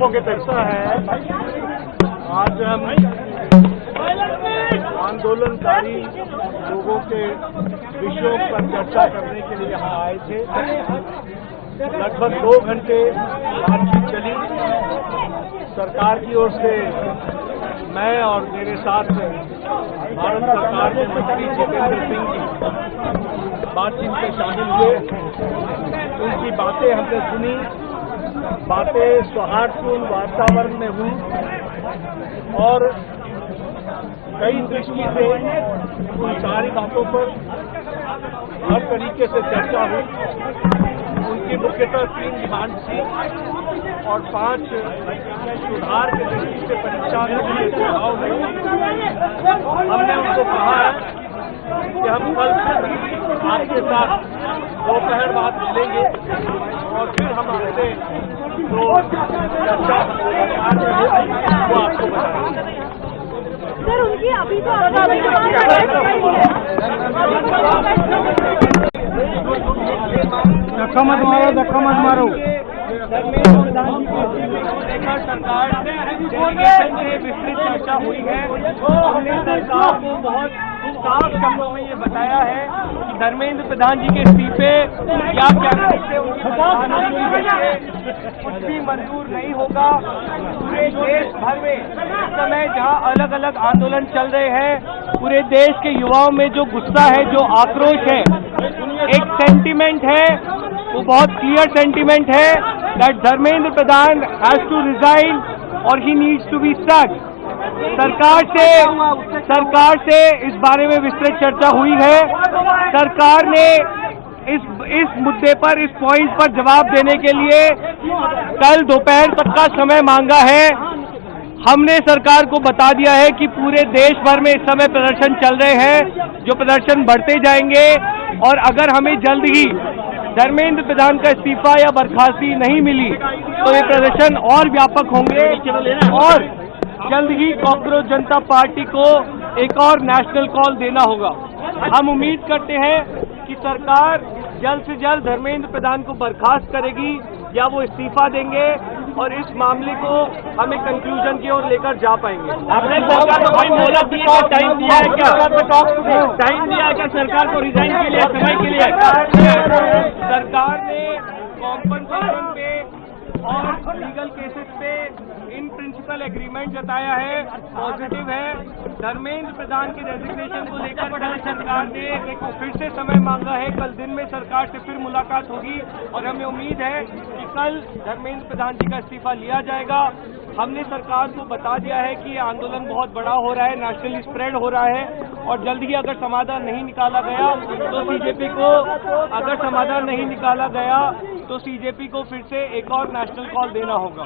poche पैसा है। आज हम आंदोलनकारी लोगों के विषयों पर चर्चा करने के लिए यहाँ आए थे। लगभग 2 घंटे बातचीत चली। सरकार की ओर से मैं और मेरे साथ भारत सरकार के मंत्री जितेंद्र सिंह जी बातचीत में शामिल हुए। उनकी बातें हमने सुनी। बातें सौहार्दपूर्ण वातावरण में हुई और कई दृष्टि से उन सारी बातों पर हर तरीके से चर्चा हुई। उनकी मुख्यतः 3 डिमांड थी और 5 सुधार के दृष्टि से परीक्षा के लिए सुझाव हुए। हमने उनको कहा है कि हम कल आपके साथ दोपहर बाद मिलेंगे और फिर हम आपसे जो चर्चा वो आपको बताएंगे। सर, उनकी अभी तो धक्का मत मारो। सरकार डेलीगेशन से विस्तृत चर्चा हुई है। हमने सरकार को बहुत साफ शब्दों में ये बताया है कि धर्मेंद्र प्रधान जी के इस्तीफे या कैबिनेट से कुछ भी मंजूर नहीं होगा। पूरे देश भर में इस समय जहां अलग अलग आंदोलन चल रहे हैं, पूरे देश के युवाओं में जो गुस्सा है, जो आक्रोश है, एक सेंटीमेंट है, वो बहुत क्लियर सेंटीमेंट है that Dharmendra Pradhan has to resign और he needs to be sacked. सरकार से इस बारे में विस्तृत चर्चा हुई है। सरकार ने इस मुद्दे पर, इस पॉइंट पर जवाब देने के लिए कल दोपहर तक का समय मांगा है। हमने सरकार को बता दिया है कि पूरे देश भर में इस समय प्रदर्शन चल रहे हैं, जो प्रदर्शन बढ़ते जाएंगे और अगर हमें जल्द ही धर्मेंद्र प्रधान का इस्तीफा या बर्खास्ती नहीं मिली तो ये प्रदर्शन और व्यापक होंगे और जल्द ही कॉकरोच जनता पार्टी को एक और नेशनल कॉल देना होगा। हम उम्मीद करते हैं कि सरकार जल्द से जल्द धर्मेंद्र प्रधान को बर्खास्त करेगी या वो इस्तीफा देंगे और इस मामले को हमें कंक्लूजन की ओर लेकर जा पाएंगे। आपने सरकार को कोई मोहलत दिया, टाइम दिया है क्या? टाइम दिया है क्या सरकार को रिजाइन के लिए, समय के लिए? सरकार ने कॉम्पनसेशन पे और लीगल केसेस पे इन प्रिंसिपल एग्रीमेंट जताया है, पॉजिटिव है। धर्मेंद्र प्रधान की रेजिग्नेशन को लेकर कल सरकार ने फिर से समय मांगा है। कल दिन में सरकार से फिर मुलाकात होगी और हमें उम्मीद है कि कल धर्मेंद्र प्रधान जी का इस्तीफा लिया जाएगा। हमने सरकार को बता दिया है कि ये आंदोलन बहुत बड़ा हो रहा है, नेशनली स्प्रेड हो रहा है और जल्द ही अगर समाधान नहीं निकाला गया तो सीजेपी को फिर से एक और नेशनल कॉल देना होगा।